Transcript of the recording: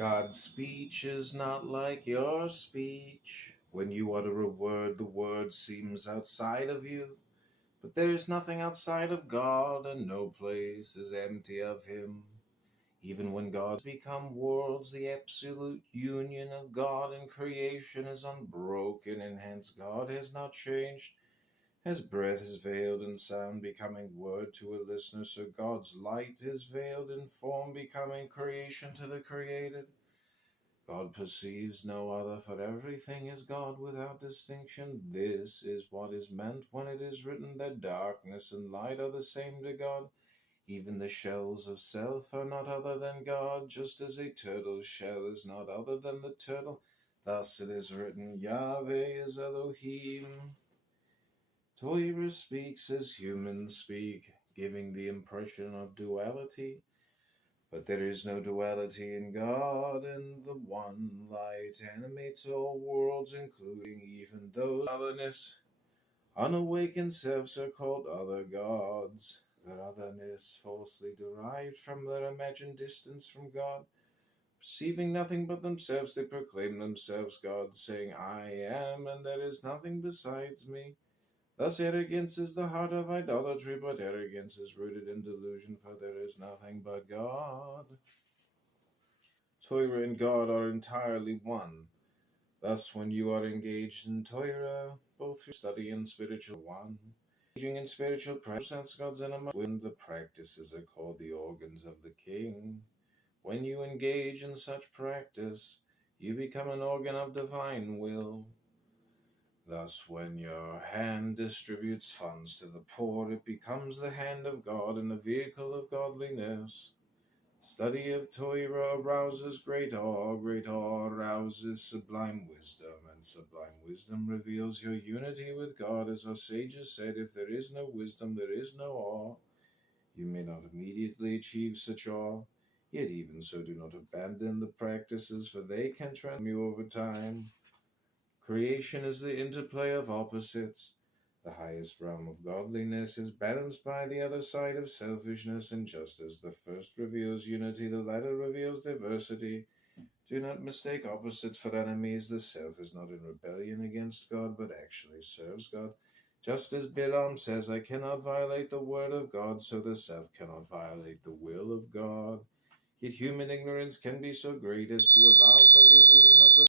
God's speech is not like your speech. When you utter a word, the word seems outside of you. But there is nothing outside of God, and no place is empty of him. Even when gods become worlds, the absolute union of God and creation is unbroken, and hence God has not changed. As breath is veiled in sound, becoming word to a listener, so God's light is veiled in form, becoming creation to the created. God perceives no other, for everything is God without distinction. This is what is meant when it is written that darkness and light are the same to God. Even the shells of self are not other than God, just as a turtle's shell is not other than the turtle. Thus it is written, Yahweh is Elohim. Torah speaks as humans speak, giving the impression of duality. But there is no duality in God, and the one light animates all worlds, including even those otherness. Unawakened selves are called other gods, their otherness falsely derived from their imagined distance from God. Perceiving nothing but themselves, they proclaim themselves gods, saying, I am, and there is nothing besides me. Thus arrogance is the heart of idolatry, but arrogance is rooted in delusion, for there is nothing but God. Torah and God are entirely one. Thus, when you are engaged in Torah, both through study and spiritual one, engaging in spiritual practice, God's enema, when the practices are called the organs of the king. When you engage in such practice, you become an organ of divine will. Thus, when your hand distributes funds to the poor, it becomes the hand of God and the vehicle of godliness. Study of Torah arouses great awe arouses sublime wisdom, and sublime wisdom reveals your unity with God. As our sages said, if there is no wisdom, there is no awe. You may not immediately achieve such awe, yet even so do not abandon the practices, for they can transform you over time. Creation is the interplay of opposites. The highest realm of godliness is balanced by the other side of selfishness, and just as the first reveals unity, the latter reveals diversity. Do not mistake opposites for enemies. The self is not in rebellion against God, but actually serves God. Just as Balaam says, I cannot violate the word of God, so the self cannot violate the will of God. Yet human ignorance can be so great as to allow for the illusion of rebellion.